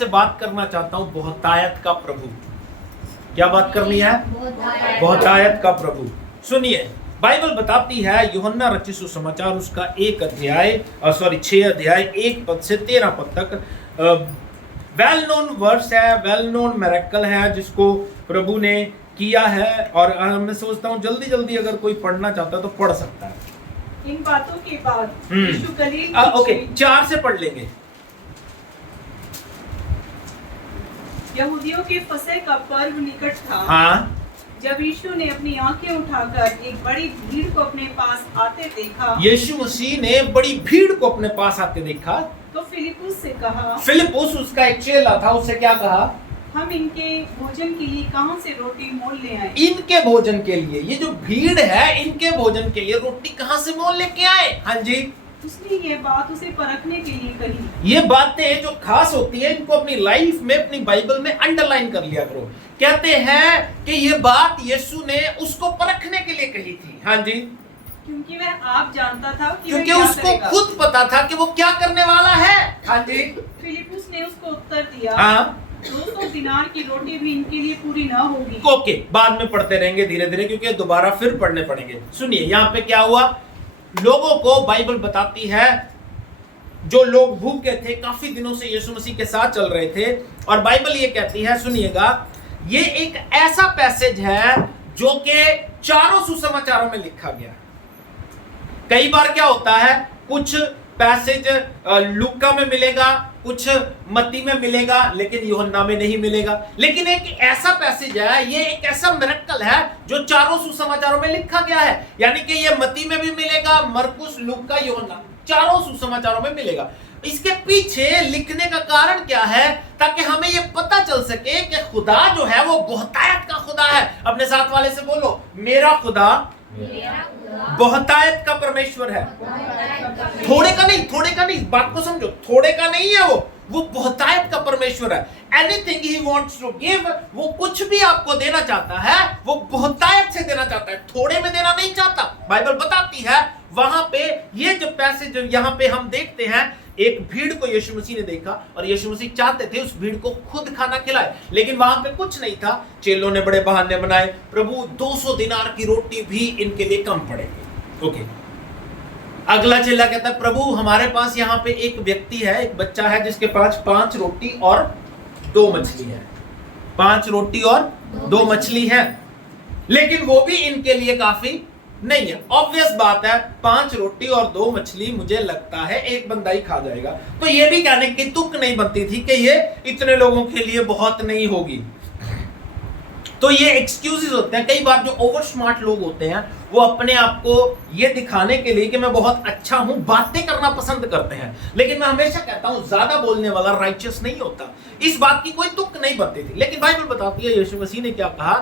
आपसे बात करना चाहता हूं बहुतायत का प्रभु। क्या बात करनी है? बहुतायत का प्रभु। सुनिए, बाइबल बताती है यूहन्ना रचित सुसमाचार उसका 6 अध्याय 1 पद से 13 पद तक वेल नोन वर्स है, वेल नोन मिरेकल है जिसको प्रभु ने किया है। और मैं सोचता हूँ जल्दी जल्दी अगर कोई पढ़ना चाहता है तो पढ़ सकता है। इन बातों के बाद यीशु गलील ओके, 4 से पढ़ लेंगे। यहूदियों के फसह का पर्व निकट था। हाँ, जब यीशु ने अपनी आंखें उठाकर एक बड़ी भीड़ को अपने पास आते देखा, यीशु मसीह ने बड़ी भीड़ को अपने पास आते देखा तो फिलिपुस से कहा, फिलिपुस उसका एक चेला था, उससे क्या कहा? हम इनके भोजन के लिए कहां से रोटी मोल ले आए? इनके भोजन के लिए, ये जो भीड़ है इनके भोजन के लिए रोटी कहां से मोल लेके आए? हाँ जी। उसने ये बात उसे परखने के लिए कही। ये बातें जो खास होती है इनको अपनी लाइफ में, अपनी बाइबल में अंडरलाइन कर लिया करो। कहते हैं कि ये बात यीशु ने उसको परखने के लिए कही थी। हाँ जी, क्योंकि वह आप जानता था कि क्योंकि उसको खुद पता था कि वो क्या करने वाला है। हाँ जी। फिलिपुस ने उसको उत्तर दिया, हाँ, 200 दिनार की रोटी भी इनके लिए पूरी ना होगी। ओके, बाद में पढ़ते रहेंगे धीरे धीरे, क्योंकि दोबारा फिर पढ़ने पड़ेंगे। सुनिए, यहाँ पे क्या हुआ, लोगों को बाइबल बताती है जो लोग भूखे थे, काफी दिनों से यीशु मसीह के साथ चल रहे थे, और बाइबल ये कहती है, सुनिएगा, ये एक ऐसा पैसेज है जो कि चारों सुसमाचारों में लिखा गया। कई बार क्या होता है, कुछ पैसेज लूका में मिलेगा, कुछ मत्ती में मिलेगा, लेकिन यूहन्ना में नहीं मिलेगा। लेकिन एक ऐसा पैसेज है, ये एक ऐसा मिरेकल है जो चारों सुसमाचारों में लिखा गया है। यानी कि ये मत्ती में भी मिलेगा, मरकुस, लूका, यूहन्ना, चारों सुसमाचारों में मिलेगा। इसके पीछे लिखने का कारण क्या है? ताकि हमें ये पता चल सके कि खुदा जो है वो बहुतायत का खुदा है। अपने साथ वाले से बोलो, मेरा खुदा बहुतायत का परमेश्वर है। थोड़े का नहीं, थोड़े का नहीं, बात को समझो, थोड़े का नहीं है वो बहुतायत का परमेश्वर है। Anything he wants to give, वो कुछ भी आपको देना चाहता है वो बहुतायत से देना चाहता है, थोड़े में देना नहीं चाहता। बाइबल बताती है वहां पे, ये जो पैसेज यहाँ पे हम देखते हैं, एक भीड़ को यीशु मसीह ने देखा और यीशु मसीह चाहते थे उस भीड़ को खुद खाना खिलाए, लेकिन वहां पे कुछ नहीं था। चेलों ने बड़े बहाने बनाए, प्रभु 200 दिनार की रोटी भी इनके लिए कम पड़ेगी। ओके, अगला चेला कहता है, प्रभु हमारे पास यहाँ पे एक व्यक्ति है, एक बच्चा है जिसके पास 5 रोटी और 2 मछली है। 5 रोटी और 2 मछली है, लेकिन वो भी इनके लिए काफी नहीं है। ऑब्वियस बात है, 5 रोटी और 2 मछली मुझे लगता है एक बंदा ही खा जाएगा। तो ये भी कहने की तुक नहीं बनती थी कि ये इतने लोगों के लिए बहुत नहीं होगी। तो ये एक्सक्यूजेस होते हैं। कई बार जो ओवर स्मार्ट लोग होते हैं वो अपने आप को ये दिखाने के लिए कि मैं बहुत अच्छा हूं, बातें करना पसंद करते हैं। लेकिन मैं हमेशा कहता हूं, ज्यादा बोलने वाला राइचियस नहीं होता। इस बात की कोई तुक नहीं बनती थी। लेकिन बाइबल बताती है यीशु मसीह ने क्या कहा,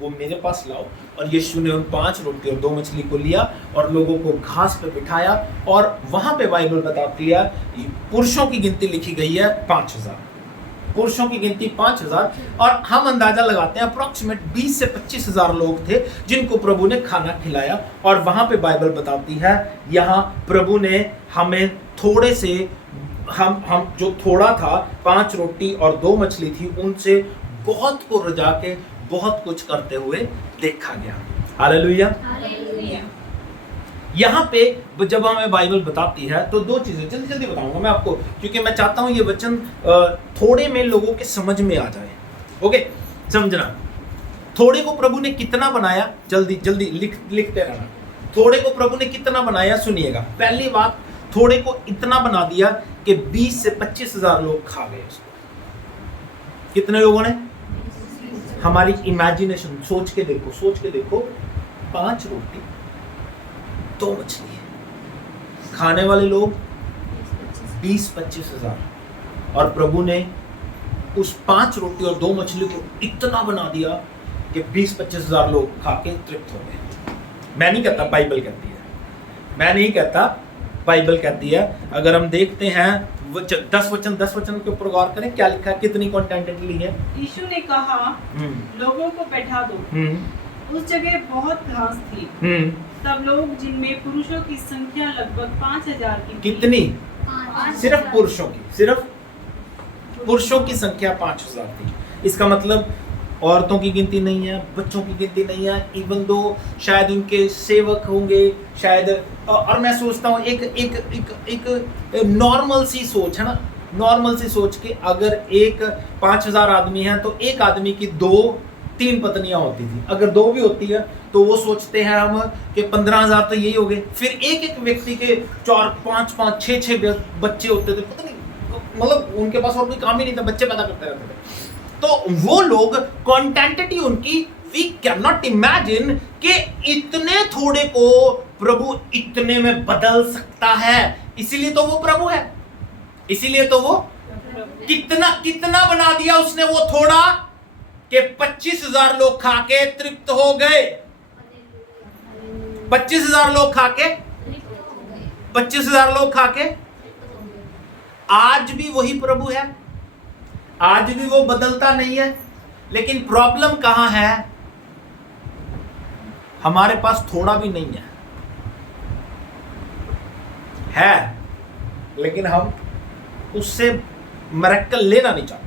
वो मेरे पास लाओ। और यीशु ने उन 5 रोटी और 2 मछली को लिया और लोगों को घास पे बिठाया, और वहां पे बाइबल बताती है पुरुषों की गिनती लिखी गई है 5000, पुरुषों की गिनती 5000, और हम अंदाजा लगाते हैं अप्रोक्सीमेट 20 से 25 हजार लोग थे जिनको प्रभु ने खाना खिलाया। और वहां पे बाइबल बताती है, यहाँ प्रभु ने हमें थोड़े से, हम जो थोड़ा था, 5 रोटी और 2 मछली थी, उनसे बहुत को रजा के बहुत कुछ करते हुए देखा गया। हालेलुया। यहाँ पे जब हमें बाइबल बताती है तो 2 चीजें जल्दी जल्दी बताऊंगा मैं आपको, क्योंकि मैं चाहता हूं ये वचन थोड़े में लोगों के समझ में आ जाए। ओके, समझना, थोड़े को प्रभु ने कितना बनाया, जल्दी जल्दी लिखते रहना। थोड़े को प्रभु ने कितना बनाया, सुनिएगा। पहली बात, थोड़े को इतना बना दिया कि 20 से 25 हजार लोग खा गए उसको। कितने लोगों ने? हमारी इमेजिनेशन, सोच के देखो, 5 रोटी 2 मछली है, खाने वाले लोग 20-25 हजार, और प्रभु ने उस 5 रोटी और 2 मछली को इतना बना दिया कि 20-25 हजार लोग खा के तृप्त हो गए। मैं नहीं कहता, बाइबल कहती है, मैं नहीं कहता, बाइबल कहती है। अगर हम देखते हैं 10 वचन के ऊपर गौर करें, क्या लिखा है, कितनी कॉन्टेंटेडली है। यीशु ने कहा, लोगों को बैठा दो। उस जगह बहुत घास थी। तब लोग, जिनमें पुरुषों की संख्या लगभग 5000 की, कितनी? सिर्फ पुरुषों की, सिर्फ पुरुषों की संख्या 5000 थी। इसका मतलब औरतों की गिनती नहीं है, बच्चों की गिनती नहीं है, इवन दो शायद उनके सेवक होंगे शायद। और मैं सोचता हूँ एक एक एक एक नॉर्मल सी सोच है ना, नॉर्मल सी सोच के अगर एक 5000 आदमी है तो एक आदमी की 2-3 पत्नियां होती थी। अगर 2 भी होती है तो वो सोचते हैं हम कि 15000 तो यही हो गए। फिर एक एक व्यक्ति के 4-5-5 6-6 बच्चे होते थे, पता नहीं मतलब उनके पास और कोई काम ही नहीं था, बच्चे पैदा करते रहते थे। तो वो लोग क्वांटिटी उनकी, वी कैन नॉट इमेजिन कि इतने थोड़े को प्रभु इतने में बदल सकता है। इसीलिए तो वो प्रभु है, इसीलिए तो वो कितना कितना बना दिया उसने वो थोड़ा कि 25,000 लोग खा के तृप्त हो गए। 25,000 लोग खा के 25,000 लोग खा के आज भी वही प्रभु है, आज भी वो बदलता नहीं है। लेकिन प्रॉब्लम कहां है? हमारे पास थोड़ा भी नहीं है लेकिन हम उससे मिरेकल लेना नहीं चाहते।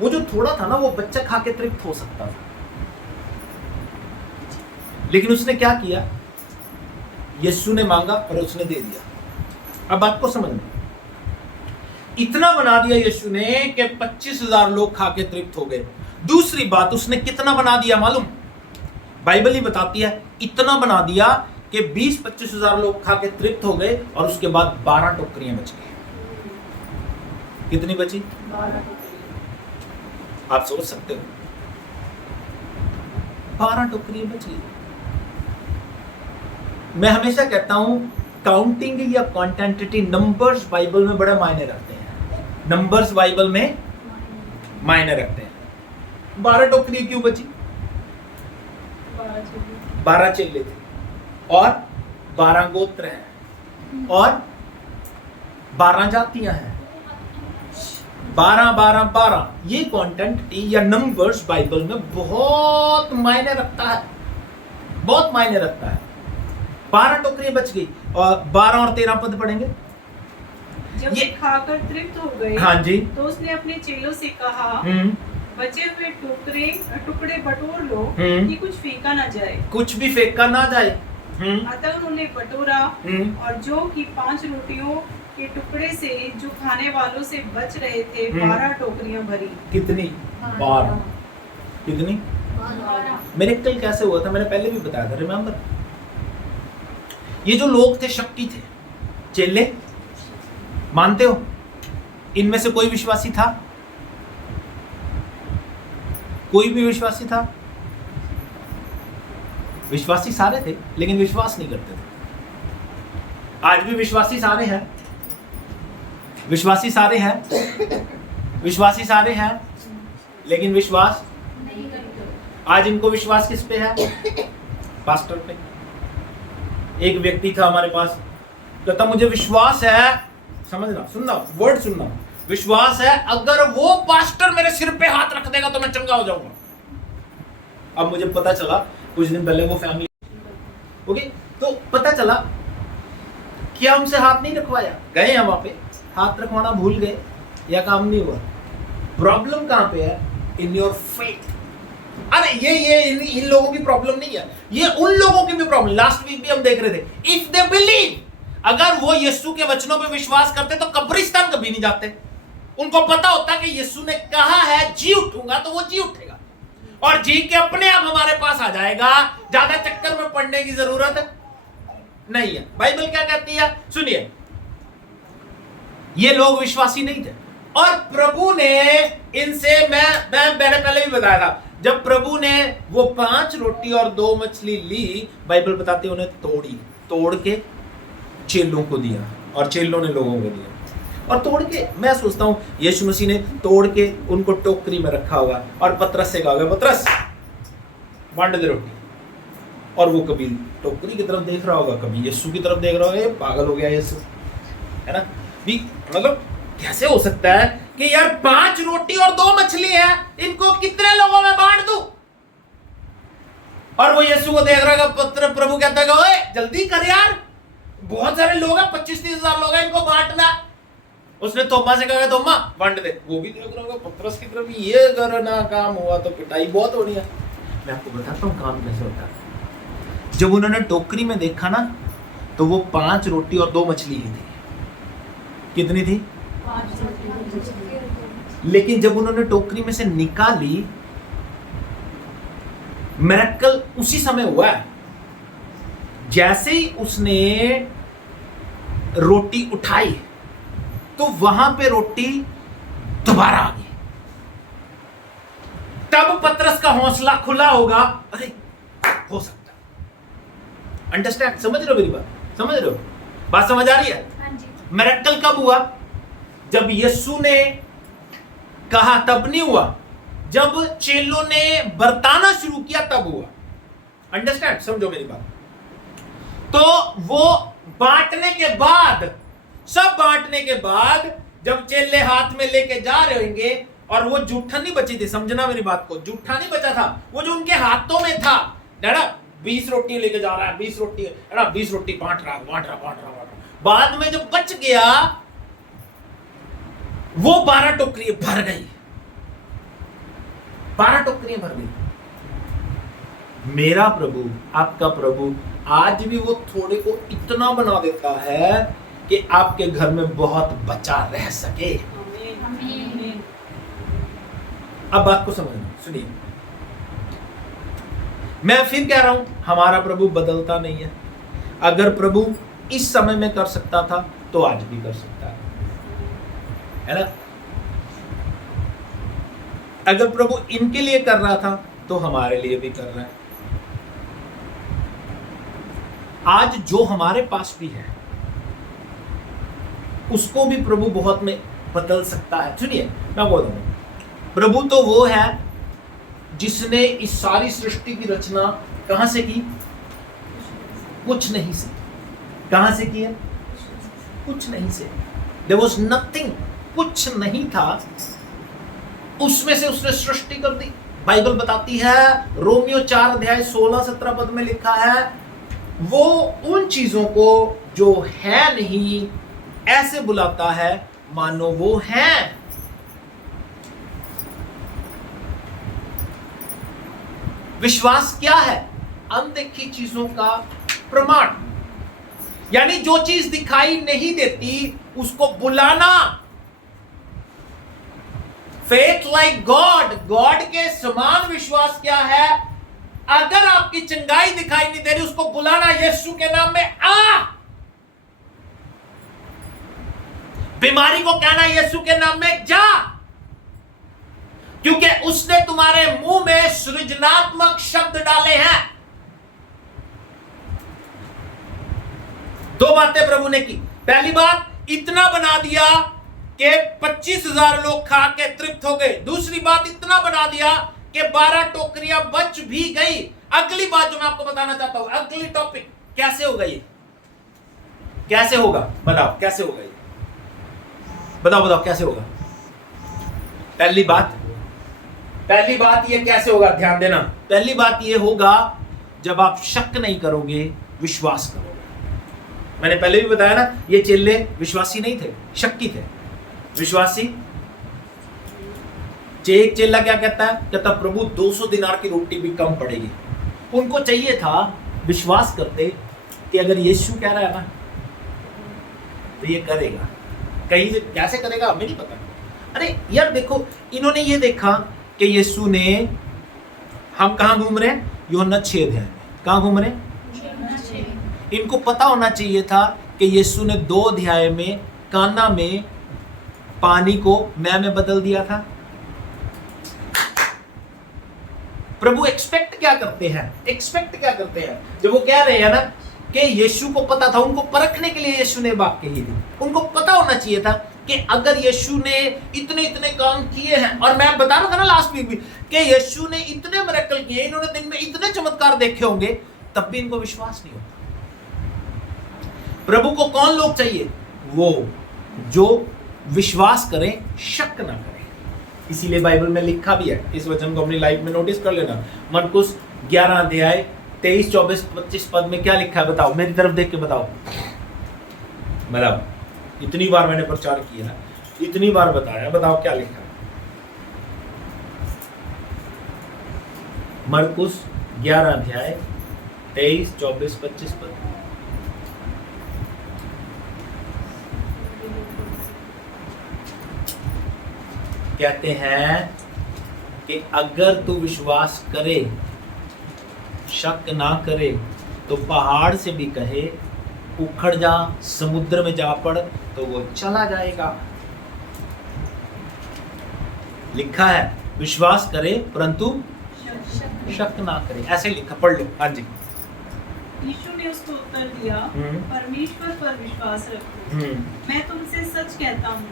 वो जो थोड़ा था ना, वो बच्चा खा के तृप्त हो सकता था, लेकिन उसने क्या किया? यीशु ने मांगा और उसने दे दिया। अब बात को समझ में, इतना बना दिया यीशु ने कि 25,000 लोग खा के तृप्त हो गए। दूसरी बात, उसने कितना बना दिया मालूम? बाइबल ही बताती है, इतना बना दिया कि 20-25,000 लोग खा के तृप्त हो गए और उसके बाद 12 टोकरियां बच गई। कितनी बची? 12। आप सोच सकते हो, 12 टोकरियां बच गई। मैं हमेशा कहता हूं काउंटिंग या क्वांटिटी, नंबर्स बाइबल में बड़ा मायने रखते हैं। नंबर्स बाइबल में मायने रखते हैं। 12 टोकरी क्यों बची? 12 चेले थे और 12 गोत्र हैं और 12 जातियां हैं। 12 ये क्वांटिटी या नंबर्स बाइबल में बहुत मायने रखता है, बहुत मायने रखता है। 12 टोकरियां बच गई और 12 और 13 पद पढ़ेंगे। जब ये खाकर तृप्त हो गए, हाँ जी, तो उसने अपने चेलों से कहा, बचे हुए टुकड़े बटोर लो कि कुछ फेंका ना जाए। कुछ भी फेंका ना जाए। अतः उन्होंने बटोरा और जो कि 5 रोटियों के टुकड़े से जो खाने वालों से बच रहे थे 12 टोकरियां भरी। कितनी? 12। कितनी? 12। मिरेकल कैसे हुआ था? मैंने पहले भी बताया था, रिमेंबर? ये जो लोग थे शक्ति थे, चेले, मानते हो इनमें से कोई विश्वासी था? कोई भी विश्वासी था? विश्वासी सारे थे लेकिन विश्वास नहीं करते थे। आज भी विश्वासी सारे हैं, विश्वासी सारे हैं, विश्वासी सारे हैं लेकिन विश्वास नहीं करते। आज इनको विश्वास किस पे है? पास्टर पे। एक व्यक्ति था हमारे पास, कहता मुझे विश्वास है, समझना, सुनना, वर्ड सुनना, विश्वास है अगर वो पास्टर मेरे सिर पे हाथ रख देगा तो मैं चंगा हो जाऊंगा। अब मुझे पता चला कुछ दिन पहले वो फैमिली, ओके, तो पता चला क्या उनसे हाथ नहीं रखवाया, गए हैं वहां पे, हाथ रखवाना भूल गए या काम नहीं हुआ। प्रॉब्लम कहां पे है? In your faith. अरे ये इन लोगों की प्रॉब्लम नहीं है, ये उन लोगों की भी प्रॉब्लम। लास्ट वीक भी हम देख रहे थे, इफ दे बिलीव, अगर वो यीशु के वचनों पे विश्वास करते तो कब्रिस्तान कभी नहीं जाते। उनको पता होता कि यीशु ने कहा है जी उठूंगा तो वो जी उठेगा और जी के अपने आप हमारे पास आ जाएगा। ज्यादा चक्कर में पड़ने की जरूरत नहीं है। बाइबल क्या कहती है? सुनिए, ये लोग विश्वासी नहीं थे और प्रभु ने इनसे, मैंने पहले भी बताया था, जब प्रभु ने वो 5 रोटी और 2 मछली ली, बाइबल बताती है उन्हें तोड़ के चेलों को दिया और चेलों ने लोगों को दिया। और तोड़ के, मैं सोचता हूं यीशु मसीह ने तोड़ के उनको टोकरी में रखा होगा और पतरस से कहा होगा, पतरस बांट दे रोटी, और वो कभी टोकरी की तरफ देख रहा होगा, कभी यीशु की तरफ देख रहा होगा, ये पागल हो गया यीशु, है ना? मतलब कैसे हो सकता है कि यार 5 रोटी और 2 मछली है, इनको कितने लोगों में बांट दूं? और वो यीशु को देख रहा है, प्रभु कहता है ओए जल्दी कर यार, बहुत सारे लोग हैं, 25-30 हजार लोग हैं, इनको बांटना। उसने तोमा से कहा तोमा वंड दे, वो भी देख रहा होगा पतरस की तरफ, ये अगर ना काम हुआ तो पिटाई बहुत होनी है। मैं आपको बताता हूँ काम कैसे होता है। जब उन्होंने टोकरी में देखा ना तो वो 5 रोटी और 2 मछली ही थी। कितनी थी? 5 रोटी। लेकिन जब उन्होंने टोकरी में से निकाली, मिरेकल उसी समय हुआ है। जैसे ही उसने रोटी उठाई तो वहां पे रोटी दोबारा आ गई। तब पतरस का हौसला खुला होगा, अरे हो सकता। अंडरस्टैंड? समझ रहे हो मेरी बात? समझ रहे हो? बात समझ आ रही है? हाँ जी। मिरेकल कब हुआ? जब यीशु ने कहा तब नहीं हुआ, जब चेलों ने बरताना शुरू किया तब हुआ। अंडरस्टैंड? समझो मेरी बात। तो वो बांटने के बाद, सब बांटने के बाद जब चेले हाथ में लेके जा रहे होंगे, और वो जूठा नहीं बची थी, समझना मेरी बात को, जूठा नहीं बचा था, वो जो उनके हाथों में था ना, 20 रोटी लेके जा रहा है, 20 रोटी है ना, 20 रोटी बांट रहा। बाद में जब बच गया वो 12 टोकरियां भर गई, 12 टोकरियां भर गई। मेरा प्रभु, आपका प्रभु आज भी वो थोड़े को इतना बना देता है कि आपके घर में बहुत बचा रह सके। आमीन। अब बात को समझना, सुनिए, मैं फिर कह रहा हूं, हमारा प्रभु बदलता नहीं है। अगर प्रभु इस समय में कर सकता था तो आज भी कर सकता है ना? अगर प्रभु इनके लिए कर रहा था तो हमारे लिए भी कर रहा है। आज जो हमारे पास भी है उसको भी प्रभु बहुत में बदल सकता है। सुनिए, मैं बोल रहा हूं, प्रभु तो वो है जिसने इस सारी सृष्टि की रचना कहां से की? कुछ नहीं से। कहां से की है? कुछ नहीं से। There was nothing, कुछ नहीं था, उसमें से उसने सृष्टि कर दी। बाइबल बताती है, रोमियो 4 अध्याय 16-17 पद में लिखा है, वो उन चीजों को जो है नहीं ऐसे बुलाता है मानो वो है। विश्वास क्या है? अनदेखी चीजों का प्रमाण, यानी जो चीज दिखाई नहीं देती उसको बुलाना। फेथ लाइक गॉड, गॉड के समान विश्वास क्या है? अगर आपकी चंगाई दिखाई नहीं दे रही, उसको बुलाना, यीशु के नाम में आ। बीमारी को कहना, यीशु के नाम में जा, क्योंकि उसने तुम्हारे मुंह में सृजनात्मक शब्द डाले हैं। 2 बातें प्रभु ने की। पहली बात, इतना बना दिया कि 25,000 लोग खा के तृप्त हो गए। दूसरी बात, इतना बना दिया कि 12 टोकरियां बच भी गई। अगली बात जो मैं आपको बताना चाहता हूं, अगली टॉपिक, कैसे होगा ये? कैसे होगा? बताओ कैसे होगा ये? बताओ कैसे होगा? पहली बात ये कैसे होगा? ध्यान देना। पहली बात ये होगा जब आप शक नहीं करोगे, विश्वास करोगे। मैंने पहले भी बताया ना, ये चेले विश्वासी नहीं थे, शक्की थे। विश्वासी, एक चेला क्या कहता है? कहता प्रभु 200 दिनार की रोटी भी कम पड़ेगी। उनको चाहिए था, विश्वास करते कि अगर यीशु कह रहा है ना तो ये करेगा। कहीं से कैसे करेगा हमें नहीं पता। अरे यार देखो, इन्होंने ये देखा कि यीशु ने, हम कहां घूम रहे हैं? यूहन्ना 6 अध्याय में। कहां घूम रहे हैं? इनको पता होना चाहिए था कि यीशु ने 2 अध्याय में काना में पानी को मैं में बदल दिया था। प्रभु एक्सपेक्ट क्या करते हैं? जब वो कह रहे हैं ना कि यीशु को पता था, उनको परखने के लिए यीशु ने बात कही थी। उनको पता होना चाहिए था कि अगर यीशु ने इतने काम किए हैं, और मैं बता रहा था ना लास्ट वीक भी कि यीशु ने इतने मिरेकल किए, इन्होंने दिन में इतने चमत्कार देखे होंगे, तब भी इनको विश्वास नहीं होता। प्रभु को कौन लोग चाहिए? वो जो विश्वास करें, शक ना करें। इसीलिए बाइबल में लिखा भी है, इस वचन को अपनी लाइफ में नोटिस कर लेना। मरकुस 11 अध्याय 23, 24, 25 पद में क्या लिखा है? बताओ, मेरी तरफ देख के बताओ। इतनी बार मैंने प्रचार किया है, इतनी बार बताया, बताओ क्या लिखा है? मरकुस 11 अध्याय 23, 24, 25 पद। कहते हैं कि अगर तू विश्वास करे, शक ना करे, तो पहाड़ से भी कहे उखड़ जा, समुद्र में जा पड़, तो वो चला जाएगा। लिखा है विश्वास करे परंतु शक ना करे, ऐसे लिखा, पढ़ लो। हाँ जी। यीशु ने उसको उत्तर दिया, परमेश्वर पर विश्वास रखो। मैं तुमसे सच कहता हूँ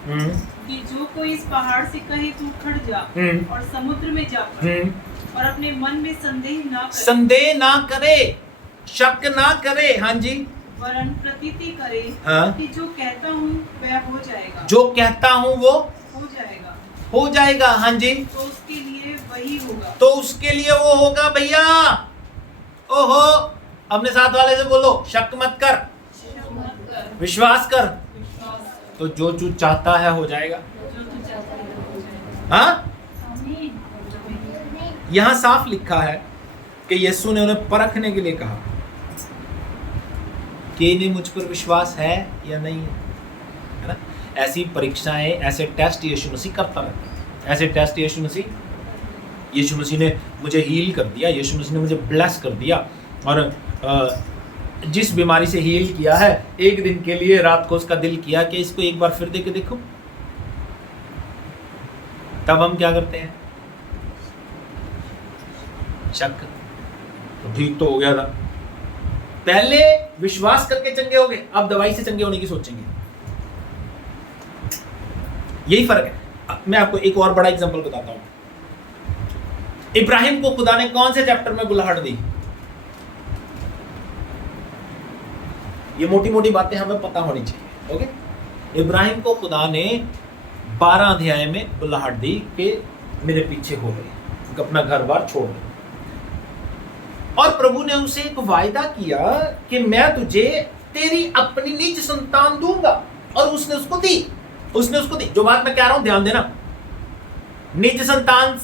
कि जो कोई इस पहाड़ से कहे तू उखड़ जा और समुद्र में जा पड़, और अपने मन में संदेह ना करे, शक ना करे, हाँ जी, वरन प्रतीति करे हाँ? कि जो कहता हूँ वह हो जाएगा, जो कहता हूँ वो हो जाएगा, हो जाएगा, हाँ जी, तो उसके लिए वही होगा, तो उसके लिए वो होगा। भैया ओहो, अपने साथ वाले से बोलो, शक मत कर, शक मत कर, विश्वास कर, विश्वास कर, तो जो तू चाहता है हो जाएगा। जो तू चाहता है हो जाएगा। हाँ, यहां साफ लिखा है कि यीशु ने उन्हें परखने के लिए कहा कि इन्हें मुझ पर विश्वास है या नहीं है ना। ऐसी परीक्षाएं, ऐसे टेस्ट यीशु मसीह करता रहता है। ऐसे टेस्ट यीशु मसीह ने मुझे हील कर दिया, यीशु मसीह ने मुझे ब्लेस कर दिया, और जिस बीमारी से हील किया है, एक दिन के लिए रात को उसका दिल किया कि इसको एक बार फिर दे के देखो। तब हम क्या करते हैं? शक, तो ठीक तो हो गया था। पहले विश्वास करके चंगे हो गए, अब दवाई से चंगे होने की सोचेंगे। यही फर्क है। मैं आपको एक और बड़ा एग्जांपल बताता हूं। इब्राहिम को खुदा ने कौन से चैप्टर में बुलाहट दी? ये मोटी मोटी बातें हमें पता होनी चाहिए। ओके, इब्राहिम को खुदा ने 12 अध्याय में बुलाहट दी कि मेरे पीछे हो गए, अपना घर बार छोड़ दे। और प्रभु ने उसे एक वायदा किया कि मैं तुझे तेरी अपनी निज संतान दूंगा, और उसने उसको दी। जो बात मैं कह रहा हूं ध्यान देना, निज संतान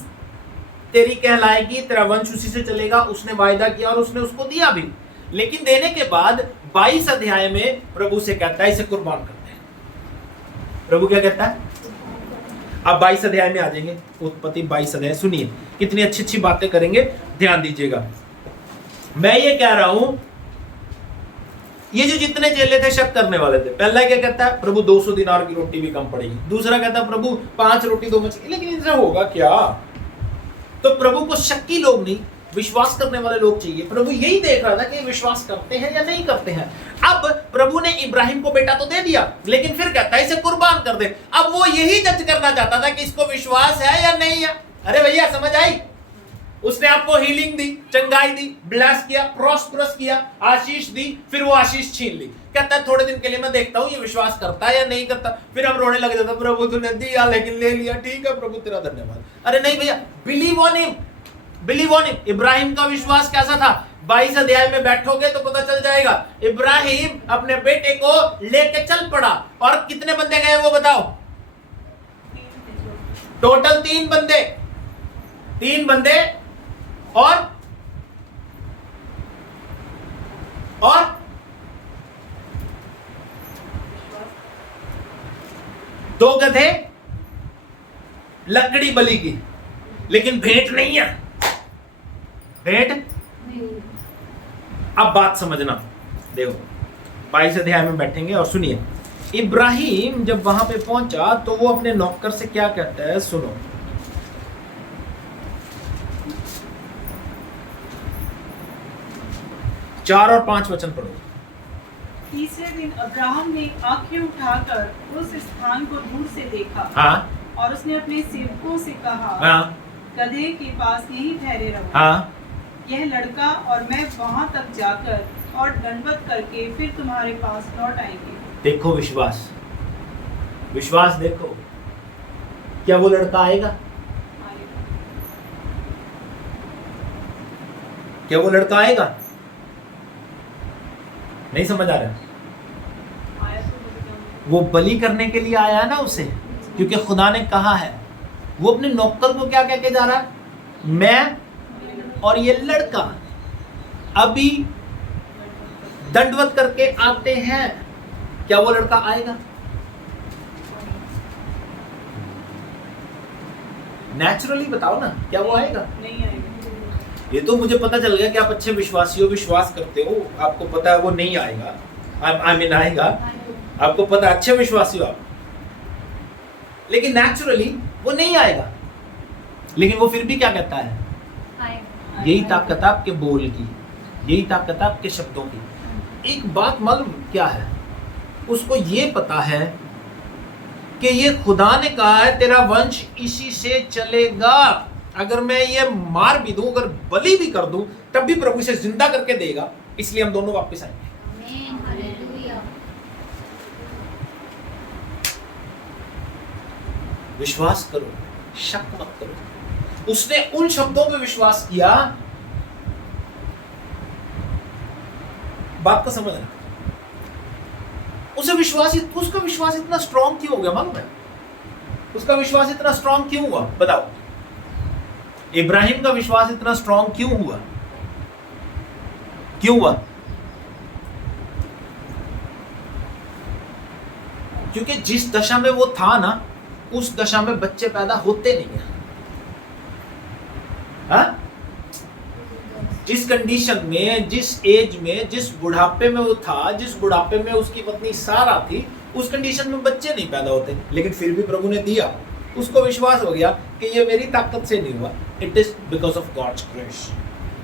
तेरी कहलाएगी, तेरा वंश उसी से चलेगा। उसने वायदा किया और उसने उसको दिया भी। लेकिन देने के बाद 22 अध्याय में प्रभु से कहता है इसे कुर्बान करते हैं। प्रभु क्या कहता है? अब 22 अध्याय में आ जाएंगे, उत्पत्ति 22 अध्याय। सुनिए कितनी अच्छी अच्छी बातें करेंगे, ध्यान दीजिएगा। मैं ये कह रहा हूं, ये जो जितने चेले थे शक करने वाले थे, पहला क्या कहता है? प्रभु 200 दिनार की रोटी भी कम पड़ेगी। दूसरा कहता है प्रभु 5 रोटी 2 मछली, लेकिन इनसे होगा क्या? तो प्रभु को शक्की लोग नहीं, विश्वास करने वाले लोग चाहिए। प्रभु यही देख रहा था कि विश्वास करते हैं या नहीं करते हैं। अब प्रभु ने इब्राहिम को बेटा तो दे दिया, लेकिन फिर कहता है इसे कुर्बान कर दे। अब वो यही जज करना चाहता था कि इसको विश्वास है या नहीं है। अरे भैया समझ आई? उसने आपको हीलिंग दी, चंगाई दी, ब्लेस किया, प्रॉस्परस किया, आशीष दी, फिर वो आशीष छीन ली। कहता है थोड़े दिन के लिए मैं देखता हूं ये विश्वास करता है या नहीं करता। फिर हम रोने लग जाता, प्रभु तूने दिया लेकिन ले लिया, ठीक है प्रभु तेरा धन्यवाद। अरे नहीं भैया, बिलीव ऑन हिम। इब्राहिम का विश्वास कैसा था? 22 अध्याय में बैठोगे तो पता चल जाएगा। इब्राहिम अपने बेटे को लेके चल पड़ा, और कितने बंदे गए वो बताओ? टोटल 3 बंदे और 2 गधे, लकड़ी बलि की, लेकिन भेंट नहीं है। भेंट अब बात समझना, देखो 22 अध्याय में बैठेंगे और सुनिए। इब्राहिम जब वहां पे पहुंचा तो वो अपने नौकर से क्या कहता है, सुनो। चार और 5 वचन पढ़ो। तीसरे दिन अब्राहम ने आंखें उठाकर उस स्थान को दूर से देखा, हाँ, और उसने अपने सेवकों से कहा, हाँ, गधे के पास यहीं ठहरे रहो। हाँ, यह लड़का और मैं वहां तक जाकर और दंडवत करके फिर तुम्हारे पास लौट आएंगे। देखो विश्वास देखो, क्या वो लड़का आएगा? क्या वो लड़का आएगा? नहीं समझ आ रहा? वो बलि करने के लिए आया है ना उसे, क्योंकि खुदा ने कहा है। वो अपने नौकर को क्या कह के जा रहा है? मैं और ये लड़का अभी दंडवत करके आते हैं। क्या वो लड़का आएगा? नेचुरली बताओ ना, क्या वो आएगा? नहीं आएगा। ये तो मुझे पता चल गया कि आप अच्छे विश्वासी हो, विश्वास करते हो, आपको पता है वो नहीं आएगा। आई मीन आएगा, आपको पता है, अच्छे विश्वासी हो आप। लेकिन नेचुरली वो नहीं आएगा। लेकिन वो फिर भी क्या कहता है? यही ताकत आपके बोल की, यही ताकत आपके शब्दों की। एक बात मालूम क्या है? उसको ये पता है कि ये खुदा ने कहा है तेरा वंश इसी से चलेगा। अगर मैं ये मार भी दूं, अगर बलि भी कर दूं, तब भी प्रभु इसे जिंदा करके देगा। इसलिए हम दोनों वापस आएंगे। विश्वास करो, शक मत करो। उसने उन शब्दों पे विश्वास किया। बात को समझना। उसका विश्वास इतना स्ट्रांग क्यों हो गया मालूम है? उसका विश्वास इतना स्ट्रांग क्यों हुआ? बताओ। इब्राहिम का विश्वास इतना स्ट्रांग क्यों हुआ? क्यों हुआ? क्योंकि जिस दशा में वो था ना, उस दशा में बच्चे पैदा होते नहीं है। हाँ? जिस कंडीशन में, जिस एज में, जिस बुढ़ापे में वो था, जिस बुढ़ापे में उसकी पत्नी सारा थी, उस कंडीशन में बच्चे नहीं पैदा होते। लेकिन फिर भी प्रभु ने दिया। उसको विश्वास हो गया कि ये मेरी ताकत से नहीं हुआ, it is because of God's grace,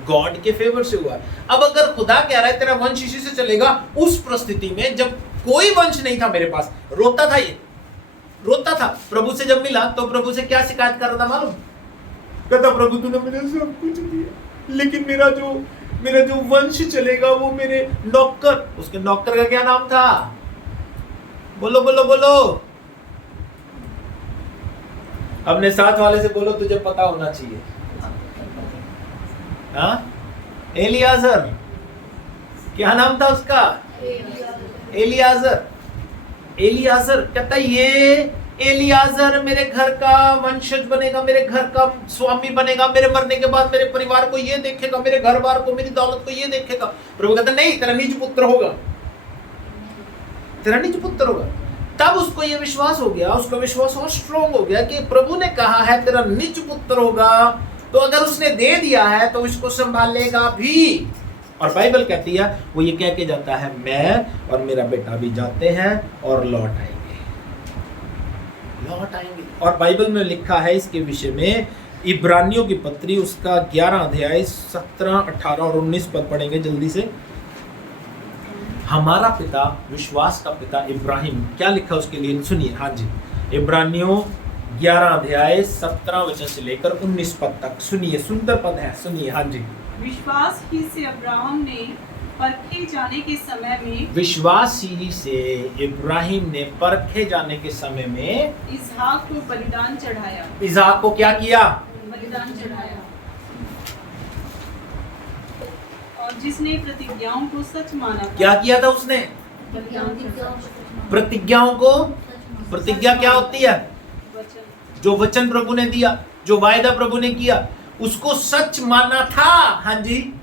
God के फेवर से हुआ। अब अगर खुदा कह रहा है तेरा वंश इसी से चलेगा, उस परिस्थिति में जब कोई वंश नहीं था मेरे पास, रोता था, ये रोता था। प्रभु से जब मिला तो प्रभु से क्या शिकायत कर रहा था मालूम? कहता प्रभु तूने मुझे सब कुछ दिया, लेकिन मेरा जो वंश चलेगा वो मेरे नौकर, उसके नौकर का क्या नाम था? बोलो बोलो बोलो। अपने साथ वाले से बोलो तुझे पता होना चाहिए। हाँ? एलियाजर। क्या नाम था उसका? एलियाजर। एलियाजर कहता ये एलियाजर मेरे घर का वंशज बनेगा, मेरे घर का स्वामी बनेगा, मेरे मरने के बाद मेरे परिवार को ये देखेगा, मेरे घर बार को, मेरी दौलत को ये देखेगा। प्रभु कहता नहीं, तेरा निज पुत्र होगा, तेरा निज पुत्र होगा। तब उसको ये विश्वास हो गया, उसका विश्वास और स्ट्रॉन्ग हो गया कि प्रभु ने कहा है तेरा निज पुत्र होगा, तो अगर उसने दे दिया है तो इसको संभालेगा भी। और बाइबल कहती है, वो ये कह के जाता है मैं और मेरा बेटा भी जाते हैं और लौट आएंगे। और बाइबल में लिखा है इसके विषय में, इब्रानियों की पत्री उसका 11 अध्याय 17, 18 और 19 पद पढ़ेंगे जल्दी से। हमारा पिता, विश्वास का पिता इब्राहिम, क्या लिखा उसके लिए सुनिए। हाँ जी, इब्रानियों 11 अध्याय 17 वचन से लेकर 19 पद तक सुनिए, सुंदर पद है, सुनिए। हाँ जी। विश्वास ही से अब्राहम ने परखे जाने के समय में, विश्वास ही से इब्राहिम ने परखे जाने के समय में इसहाक को बलिदान चढ़ाया। इसहाक को क्या किया? बलिदान चढ़ाया। और जिसने प्रतिज्ञाओं को सच माना था। क्या किया था उसने? प्रतिज्ञाओं को। प्रतिज्ञा क्या होती है? वचन। जो वचन प्रभु ने दिया, जो वायदा प्रभु ने किया, उसको सच माना था। हाँ जी।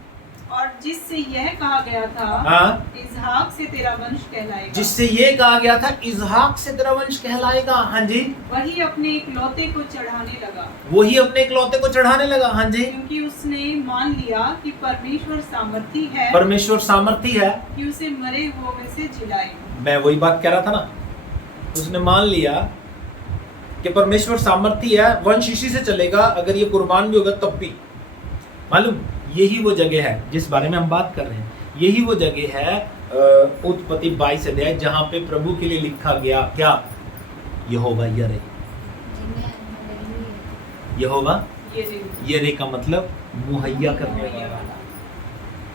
और जिससे यह कहा गया था, हाँ, इसहाक से तेरा वंश कहलाएगा। जिससे ये कहा गया था इसहाक से तेरा वंश कहलाएगा। हाँ जी। वही अपने इकलौते को चढ़ाने लगा। वही अपने इकलौते को चढ़ाने लगा। हाँ जी। क्योंकि उसने मान लिया कि परमेश्वर सामर्थी है, परमेश्वर सामर्थी है कि उसे मरे हुओं में से जिलाए। मैं वही बात कह रहा था ना, उसने मान लिया कि परमेश्वर सामर्थी है, वंश इसी से चलेगा, अगर ये कुर्बान भी होगा तब भी। मालूम, यही वो जगह है जिस बारे में हम बात कर रहे हैं। यही वो जगह है उत्पत्ति 22 अध्याय, जहां पे प्रभु के लिए लिखा गया क्या? यहोवा यरे। यहोवा यरे का मतलब मुहैया करने वाला,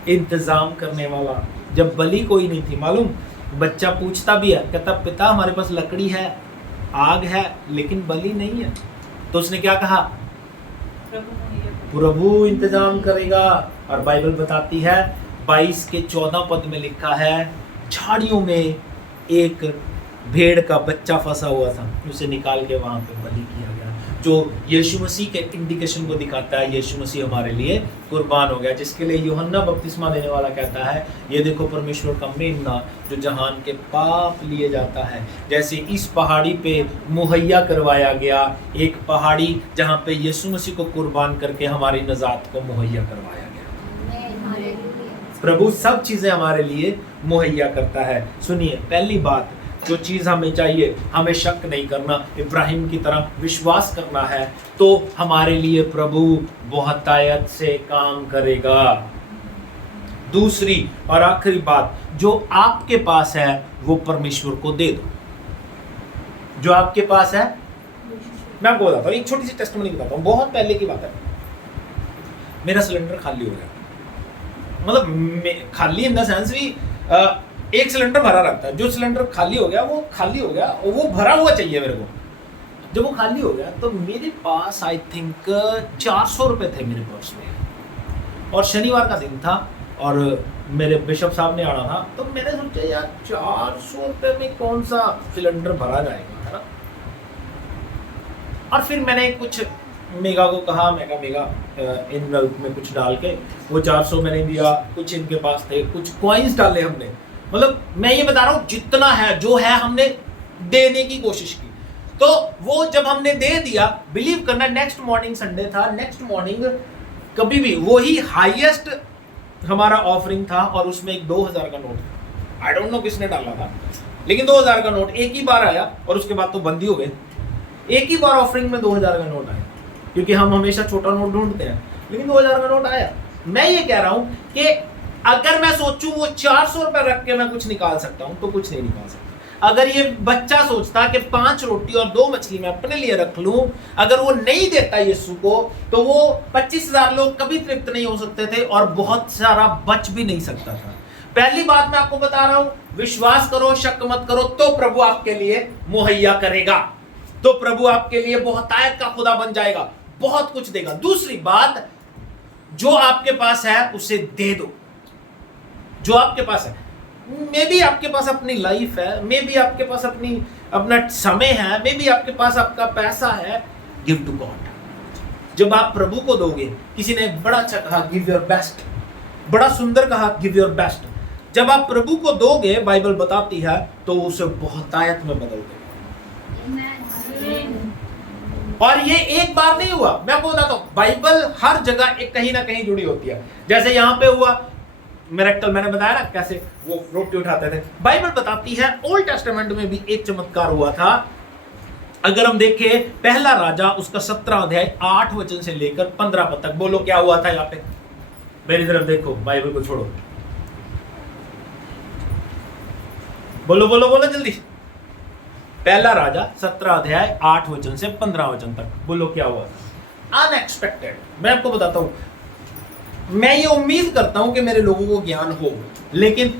इंतजाम करने वाला। जब बलि कोई नहीं थी, मालूम, बच्चा पूछता भी है, कहता पिता हमारे पास लकड़ी है, आग है, लेकिन बलि नहीं है। तो उसने क्या कहा? प्रभु इंतजाम करेगा। और बाइबल बताती है 22 के 14 पद में लिखा है, झाड़ियों में एक भेड़ का बच्चा फंसा हुआ था, उसे निकाल के वहाँ पे बलि किया गया, जो यीशु मसीह के इंडिकेशन को दिखाता है। यीशु मसीह हमारे लिए कुर्बान हो गया, जिसके लिए यूहन्ना बपतिस्मा देने वाला कहता है, ये देखो परमेश्वर का मेमना जो जहान के पाप लिए जाता है। जैसे इस पहाड़ी पे मुहैया करवाया गया एक पहाड़ी जहाँ पे यीशु मसीह को कुर्बान करके हमारी नजात को मुहैया करवाया गया। प्रभु सब चीज़ें हमारे लिए मुहैया करता है। सुनिए, पहली बात जो चीज़ हमें चाहिए, हमें शक नहीं करना, इब्राहिम की तरह विश्वास करना है, तो हमारे लिए प्रभु बहुतायत से काम करेगा। दूसरी और आखिरी बात, जो आपके पास है वो परमेश्वर को दे दो। जो आपके पास है, मैं आपको बताता हूँ, एक छोटी सी टेस्टमनी बताता हूँ, बहुत पहले की बात है। मेरा सिलेंडर खाली हो गया, मतलब खाली इन द सेंस भी एक सिलेंडर भरा रहता है, जो सिलेंडर खाली हो गया वो खाली हो गया, वो भरा हुआ चाहिए मेरे को। जब वो खाली हो गया तो मेरे पास आई थिंक 400 रुपये थे मेरे पर्स में, और शनिवार का दिन था और मेरे बिशप साहब ने आना था, तो मैंने सोचा यार 400 रुपये में कौन सा सिलेंडर भरा जाएगा, है ना। और फिर मैंने कुछ मेगा को कहा, मेगा इनवेल्प में कुछ डाल के वो 400 मैंने दिया, कुछ इनके पास थे, कुछ कॉइन्स डाले हमने। मतलब मैं ये बता रहा हूँ, जितना है जो है हमने देने की कोशिश की। तो वो जब हमने दे दिया, बिलीव करना, नेक्स्ट मॉर्निंग संडे था, नेक्स्ट मॉर्निंग कभी भी वही हाईएस्ट हमारा ऑफरिंग था, और उसमें एक 2000 का नोट था। आई डोंट नो किसने डाला था, लेकिन 2000 का नोट एक ही बार आया, और उसके बाद तो बंद ही हो गए। एक ही बार ऑफरिंग में 2000 का नोट आया, क्योंकि हम हमेशा छोटा नोट ढूंढते हैं, लेकिन 2000 का नोट आया। मैं ये कह रहा हूं कि अगर मैं सोचूं वो 400 रुपए रख के मैं कुछ निकाल सकता हूं, तो कुछ नहीं निकाल सकता। अगर ये बच्चा सोचता कि 5 रोटी और 2 मछली मैं अपने लिए रख लूं, अगर वो नहीं देता यीशु को, तो वो 25,000 लोग कभी तृप्त नहीं हो सकते थे, और बहुत सारा बच भी नहीं सकता था। पहली बात मैं आपको बता रहा हूं, विश्वास करो, शक मत करो, तो प्रभु आपके लिए मुहैया करेगा, तो प्रभु आपके लिए बहुतायत का खुदा बन जाएगा, बहुत कुछ देगा। दूसरी बात, जो आपके पास है उसे दे दो। जो आपके पास है, मे बी आपके पास अपनी लाइफ है, मे बी आपके पास अपना समय है, मे बी आपके पास आपका पैसा है, गिव टू गॉड। जब आप प्रभु को दोगे, किसी ने बड़ा अच्छा कहा, गिव योर बेस्ट, बड़ा सुंदर कहा, गिव योर बेस्ट। जब आप प्रभु को दोगे, बाइबल बताती है, तो उसे बहुतायत में बदल देगा। और ये एक बार नहीं हुआ, मैं आपको बताता हूं, बाइबल हर जगह एक कहीं ना कहीं जुड़ी होती है। जैसे यहाँ पे हुआ मिरेकल, मैंने बताया ना कैसे वो रोटी उठाते थे। बाइबल बताती है, ओल्ड टेस्टामेंट में भी एक चमत्कार हुआ था। अगर हम देखें पहला राजा, उसका 17 अध्याय 8 वचन से लेकर 15 पद तक, बोलो क्या हुआ था यहाँ पे। मेरी तरफ देखो, बाइबल को छोड़ो, बोलो बोलो बोलो जल्दी। पहला राजा 17 अध्याय 8 वचन से 15 वचन तक, बोलो क्या हुआ। अनएक्सपेक्टेड, मैं आपको बताता हूं, मैं ये उम्मीद करता हूं कि मेरे लोगों को ज्ञान हो, लेकिन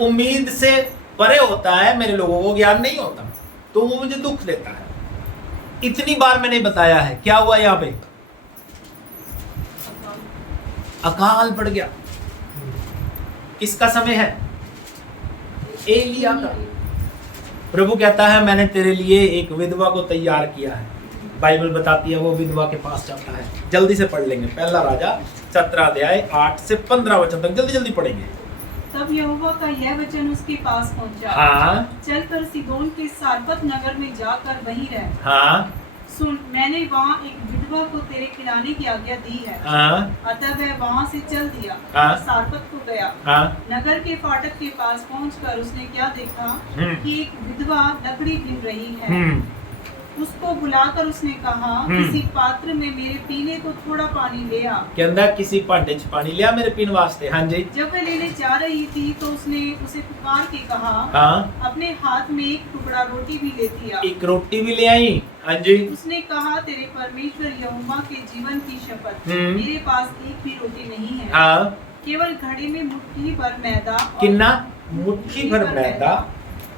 उम्मीद से परे होता है, मेरे लोगों को ज्ञान नहीं होता, तो वो मुझे दुख देता है। इतनी बार मैंने बताया है, क्या हुआ यहाँ पे, अकाल पड़ गया। किसका समय है, एलिया का। प्रभु कहता है, मैंने तेरे लिए एक विधवा को तैयार किया है। बाइबल बताती है वो विधवा के पास जाता है। जल्दी से पढ़ लेंगे, पहला राजा 17 अध्याय 8 से 15 वचन तक, जल्दी जल्दी पढ़ेंगे। तब यहोवा का यह वचन उसके पास पहुंचा, हाँ, चलकर सीदोन के सारपत नगर में जाकर वहीं रह। हाँ, सुन, मैंने वहाँ एक विधवा को तेरे खिलाने की आज्ञा दी है। हाँ, अतः वह वहाँ से चल दिया, हाँ, सारपत को गया। हाँ, नगर के फाटक के पास पहुंचकर उसने क्या देखा कि एक विधवा लकड़ी बीन रही है। उसको बुलाकर उसने कहा, किसी पात्र में मेरे पीने को थोड़ा पानी ले आ। के अंदर किसी भांडे च पानी लिया मेरे पीने वास्ते। हाँ जी। जब वह लेने जा रही थी तो उसने उसे पुकार के कहा, हाँ, अपने हाथ में एक टुकड़ा रोटी भी लेती आ। एक रोटी भी ले आई। हाँ जी। उसने कहा, तेरे परमेश्वर यहोवा के जीवन की शपथ, मेरे पास एक भी रोटी नहीं है। हाँ, केवल घड़े में मुट्ठी भर मैदा, कितना मुट्ठी भर मैदा,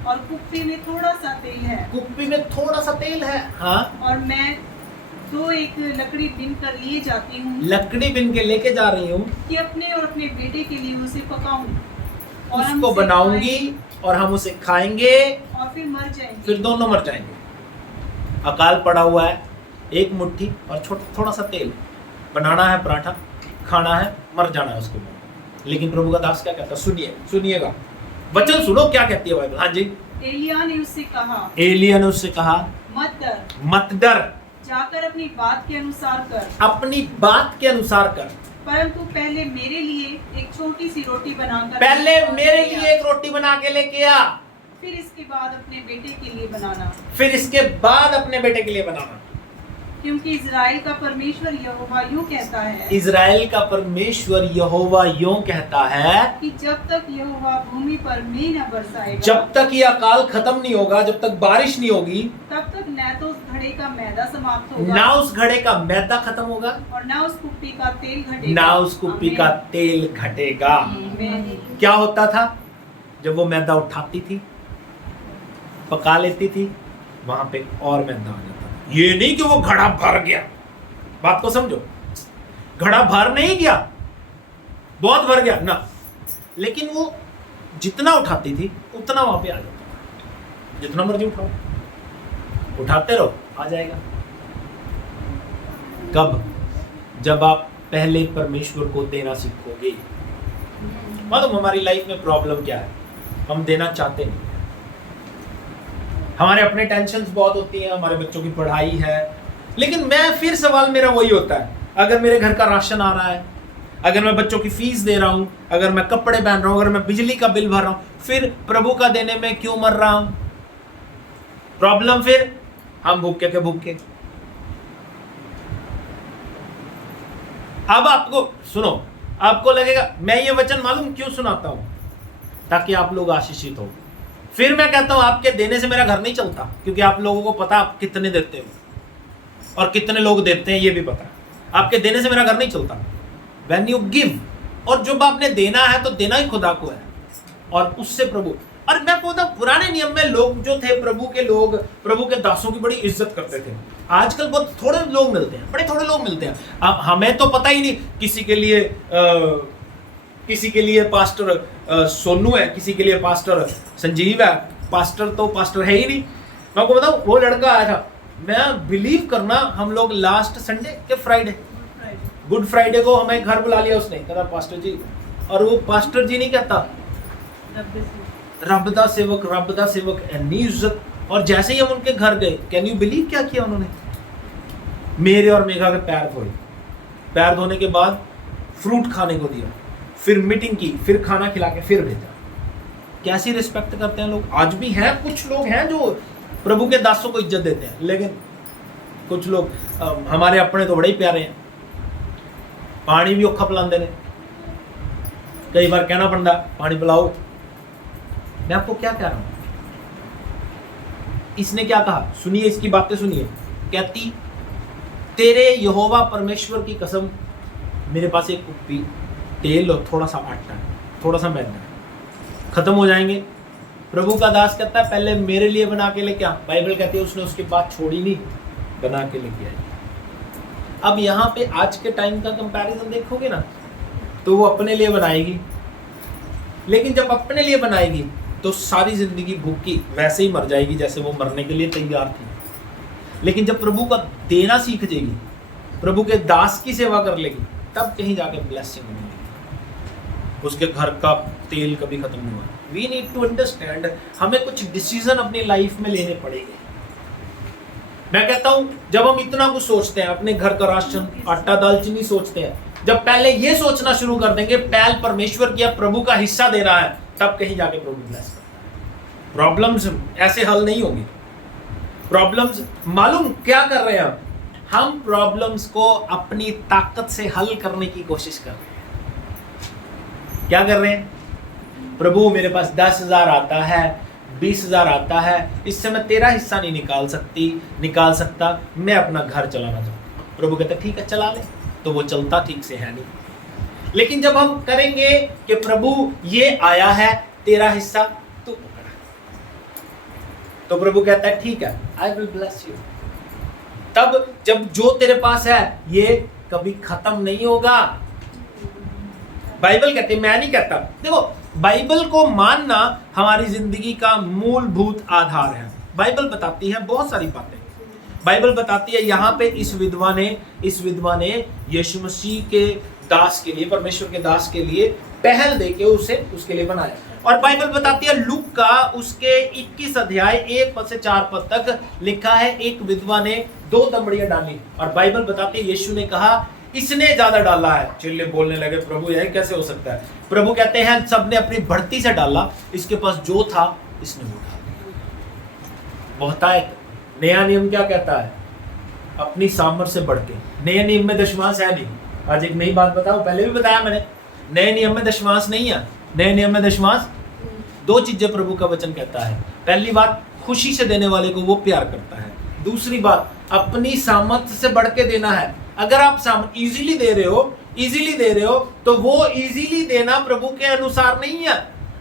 और कुप्पी में थोड़ा सा तेल है। कुप्पी में थोड़ा सा तेल है। हाँ, और मैं तो एक लकड़ी बिन कर लिए जाती हूँ, लकड़ी बिन के लेके जा रही हूँ कि अपने और अपने बेटे के लिए उसे पकाऊं। और हम उसको उसे बनाऊंगी और हम उसे खाएंगे, और फिर मर जाएंगे। फिर दोनों मर जाएंगे। अकाल पड़ा हुआ है, एक मुट्ठी और थोड़ा सा तेल, बनाना है पराठा, खाना है, मर जाना है उसके बाद। लेकिन प्रभु का दास क्या कहता है? सुनिएगा वचन सुनो क्या कहती है बाइबल। हाँ जी। एलिय्याह ने उससे कहा, एलिय्याह ने उससे कहा मत डर, जाकर अपनी बात के अनुसार कर, अपनी बात के अनुसार कर, परंतु पहले मेरे लिए एक छोटी सी रोटी बनाकर, पहले मेरे लिए एक रोटी बना के लेके आ, फिर इसके बाद अपने बेटे के लिए बनाना, फिर इसके बाद अपने बेटे के लिए बनाना। क्योंकि इज़राइल का परमेश्वर यहोवा यूं कहता है, इज़राइल का परमेश्वर यहोवा यूं कहता है कि जब तक यहोवा भूमि पर मेंह न बरसाएगा, जब तक ये अकाल खत्म नहीं होगा, जब तक बारिश नहीं होगी, तब तक न तो उस घड़े का मैदा समाप्त होगा, ना उस घड़े का मैदा खत्म होगा, और न उस कुप्पी का तेल घटेगा। ना उस कुप्पी का तेल घटेगा। आमीन। क्या होता था? जब वो मैदा उठाती थी, पका लेती थी, वहां पे और मैदा आ जाता था। ये नहीं कि वो घड़ा भर गया, बात को समझो, घड़ा भर नहीं गया, बहुत भर गया ना, लेकिन वो जितना उठाती थी उतना वहां पे आ जाता था। जितना मर्जी उठाओ, उठाते रहो, आ जाएगा। कब? जब आप पहले परमेश्वर को देना सीखोगे। मतलब हमारी लाइफ में प्रॉब्लम क्या है? हम देना चाहते नहीं, हमारे अपने टेंशन्स बहुत होती हैं, हमारे बच्चों की पढ़ाई है। लेकिन मैं फिर सवाल मेरा वही होता है, अगर मेरे घर का राशन आ रहा है, अगर मैं बच्चों की फीस दे रहा हूं, अगर मैं कपड़े पहन रहा हूं, अगर मैं बिजली का बिल भर रहा हूं, फिर प्रभु का देने में क्यों मर रहा हूं? प्रॉब्लम फिर हम भूखे के भूखे। अब आपको सुनो, आपको लगेगा मैं ये वचन मालूम क्यों सुनाता हूं? ताकि आप लोग आशीषित हो। फिर मैं कहता हूं आपके देने से मेरा घर नहीं चलता, क्योंकि आप लोगों को पता आप कितने देते हो और कितने लोग देते हैं ये भी पता है। आपके देने से मेरा घर नहीं चलता। When you give, और जब आपने देना है तो देना ही खुदा को है और उससे प्रभु। और मैं कहता हूं पुराने नियम में लोग जो थे, प्रभु के लोग, प्रभु के दासों की बड़ी इज्जत करते थे। आजकल बहुत थोड़े लोग मिलते हैं, बड़े थोड़े लोग मिलते हैं। अब हमें तो पता ही नहीं, किसी के लिए पास्टर सोनू है, किसी के लिए पास्टर संजीव है, पास्टर तो पास्टर है ही नहीं। मैं आपको बताऊं, वो लड़का आया था, मैं बिलीव करना, हम लोग लास्ट संडे के फ्राइडे, गुड फ्राइडे को हमें घर बुला लिया उसने, कहता पास्टर जी, और वो पास्टर जी नहीं कहता, रब दा सेवक, इतनी इज्जत। और जैसे ही हम उनके घर गए, कैन यू बिलीव क्या किया उन्होंने? मेरे और मेघा के पैर धोए, पैर धोने के बाद फ्रूट खाने को दिया, फिर मीटिंग की, फिर खाना खिला के फिर भेजा। कैसी रिस्पेक्ट करते हैं लोग। आज भी हैं कुछ लोग हैं जो प्रभु के दासों को इज्जत देते हैं, लेकिन कुछ लोग हमारे अपने तो बड़े ही प्यारे हैं, पानी भी औखा पिलाते हैं। कई बार कहना पड़ता पानी पिलाओ। मैं आपको क्या कह रहा हूं, इसने क्या कहा? सुनिए, इसकी बातें सुनिए। कहती, तेरे यहोवा परमेश्वर की कसम, मेरे पास एक कुप्पी तेल और थोड़ा सा आटा, थोड़ा सा मैदा, खत्म हो जाएंगे। प्रभु का दास कहता है पहले मेरे लिए बना के लेके आ। बाइबल कहती है उसने उसके बाद छोड़ी नहीं, बना के लेके आई। अब यहाँ पे आज के टाइम का कंपैरिजन देखोगे ना, तो वो अपने लिए बनाएगी, लेकिन जब अपने लिए बनाएगी तो सारी जिंदगी भूखी वैसे ही मर जाएगी जैसे वो मरने के लिए तैयार थी। लेकिन जब प्रभु का देना सीख जाएगी, प्रभु के दास की सेवा कर लेगी, तब कहीं जाके ब्लेसिंग मिलेगी। उसके घर का तेल कभी खत्म नहीं हुआ। वी नीड टू अंडरस्टैंड, हमें कुछ डिसीजन अपनी लाइफ में लेने पड़ेंगे। मैं कहता हूं जब हम इतना कुछ सोचते हैं, अपने घर का राशन, आटा, दालचीनी सोचते हैं, जब पहले ये सोचना शुरू कर देंगे पहल परमेश्वर की, प्रभु का हिस्सा देना है, तब कहीं जाके प्रभु ब्लेस करता है। प्रॉब्लम्स ऐसे हल नहीं होंगी। प्रॉब्लम्स मालूम क्या कर रहे हैं हम प्रॉब्लम्स को अपनी ताकत से हल करने की कोशिश कर रहे हैं। क्या कर रहे हैं? प्रभु मेरे पास 10,000 आता है, 20,000 आता है, इससे मैं तेरा हिस्सा नहीं निकाल सकता, मैं अपना घर चलाना चाहता। प्रभु कहते ठीक है चला ले, तो वो चलता ठीक से है नहीं। लेकिन जब हम करेंगे कि प्रभु ये आया है तेरा हिस्सा तू पकड़ा, तो प्रभु कहता है ठीक है, आई विल ब्लेस यू। तब जब जो तेरे पास है ये कभी खत्म नहीं होगा, बाइबल कहती है, मैं नहीं कहता। देखो, बाइबल को मानना हमारी जिंदगी का मूलभूत आधार है। बाइबल बताती है बहुत सारी बातें। बाइबल बताती है यहाँ पे इस विधवा ने यीशु मसीह के दास के लिए, परमेश्वर के दास के लिए पहल देके उसे उसके लिए बनाया। और बाइबल बताती है, लूक का उसके 21 अध्याय 1 पद से 4 पद तक लिखा है, एक विधवा ने 2 दमड़ियां डाली और बाइबल बताती है यीशु ने कहा इसने ज्यादा डाला है। चेले बोलने लगे, प्रभु यह कैसे हो सकता है? प्रभु कहते हैं सबने अपनी बढ़ती से डाला, इसके पास जो था इसने वो डाला। बहुतायत। नया नियम क्या कहता है? अपनी सामर्थ्य से बढ़ के। नए नियम में दशमांश है नहीं। आज एक नई बात बताऊं, पहले भी बताया मैंने, नए नियम में दशमांश नहीं है। नए नियम में दशमांश 2 चीजें प्रभु का वचन कहता है। पहली बात, खुशी से देने वाले को वो प्यार करता है। दूसरी बात, अपनी सामर्थ्य से बढ़ के देना है। अगर आप इजीली दे रहे हो तो वो इजीली देना प्रभु के अनुसार नहीं है।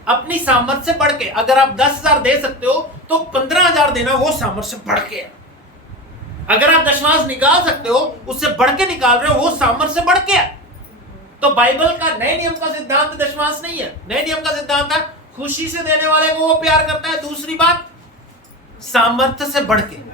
अपनी सामर्थ्य से बढ़ के, अगर आप 10,000 दे सकते हो तो 15,000 देना, वो सामर्थ्य से बढ़ के। अगर आप दशमांश निकाल सकते हो, उससे बढ़ के निकाल रहे हो, वो सामर्थ्य से बढ़ के। तो बाइबल का नए नियम का सिद्धांत दशमांश नहीं है। नए नियम का सिद्धांत है खुशी से देने वाले को वो प्यार करता है। दूसरी बात, सामर्थ्य से बढ़ के।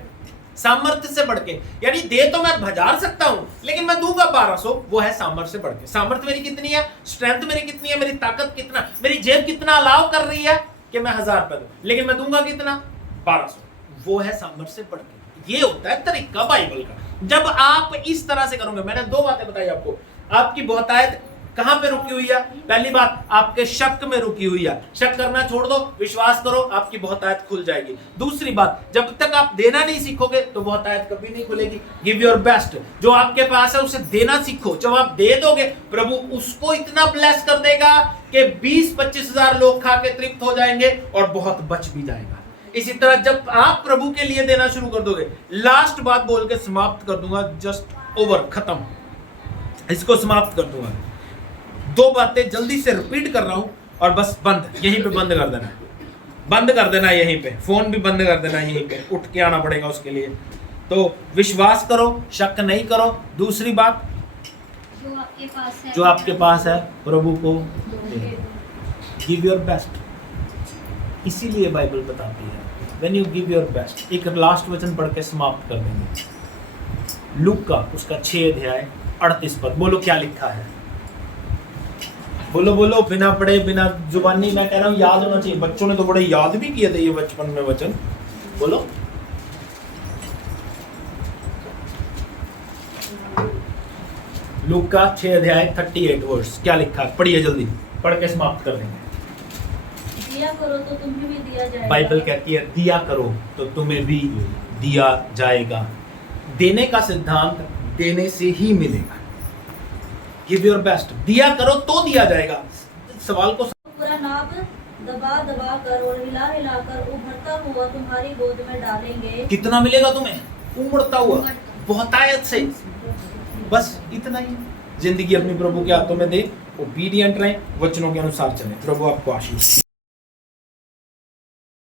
सामर्थ्य से बढ़ के यानी दे तो मैं 1000 सकता हूं, लेकिन मैं दूंगा 1200, वो है सामर्थ्य से बढ़ के। सामर्थ्य मेरी कितनी है, स्ट्रेंथ मेरी कितनी है, मेरी ताकत कितना, मेरी जेब कितना अलाउ कर रही है कि मैं 1000 रुपए दूं, लेकिन मैं दूंगा कितना, 1200, वो है सामर्थ्य से बढ़ के। ये होता है तरीका बाइबल का। जब आप इस तरह से करोगे, मैंने 2 बातें बताई आपको। आपकी बहुतायत कहां पे रुकी हुई है? पहली बात, आपके शक में रुकी हुई है। शक करना छोड़ दो, विश्वास करो, आपकी बहुतायत खुल जाएगी। दूसरी बात, जब तक आप देना नहीं सीखोगे तो बहुतायत कभी नहीं खुलेगी। Give your best. जो आपके पास है उसे देना सीखो। जब आप दे दोगे, प्रभु उसको इतना ब्लेस कर देगा कि 20-25 हजार लोग खा के तृप्त हो जाएंगे और बहुत बच भी जाएगा। इसी तरह जब आप प्रभु के लिए देना शुरू कर दोगे, लास्ट बात बोल के समाप्त कर दूंगा, जस्ट ओवर, खत्म, इसको समाप्त कर दूंगा। 2 बातें जल्दी से रिपीट कर रहा हूं और बस बंद, यहीं पे बंद कर देना, बंद कर देना यहीं पे, फोन भी बंद कर देना यहीं पे, उठ के आना पड़ेगा उसके लिए। तो विश्वास करो, शक नहीं करो। दूसरी बात, जो आपके पास है प्रभु को गिव योर बेस्ट। इसीलिए बाइबल बताती है when you give your best. एक लास्ट वचन पढ़ के समाप्त कर देंगे। लूक का उसका 6 अध्याय 38 पद, बोलो क्या लिखा है? बोलो बोलो, बिना पढ़े, बिना जुबानी, मैं कह रहा हूं याद होना चाहिए। बच्चों ने तो बड़े याद भी किए थे ये बचपन में वचन। बोलो, लूक का 6 अध्याय 38 वर्स, क्या लिखा है? पढ़िए जल्दी, पढ़ के समाप्त कर देंगे। दिया करो तो तुम्हें भी दिया जाएगा। बाइबल कहती है दिया करो तो तुम्हें भी दिया जाएगा। देने का सिद्धांत देने से ही मिलेगा। Give your best. दिया करो तो दिया जाएगा। सवाल को पूरा नाप दबा दबा कर और हिला हिला कर उभरता हुआ तुम्हारी गोद में डालेंगे। कितना मिलेगा तुम्हें? उमड़ता हुआ, बहुतायत से। बस इतना ही। जिंदगी अपनी प्रभु के हाथों में दे, ओबीडिएंट रहें, वचनों के अनुसार चलें। प्रभु आपको आशीष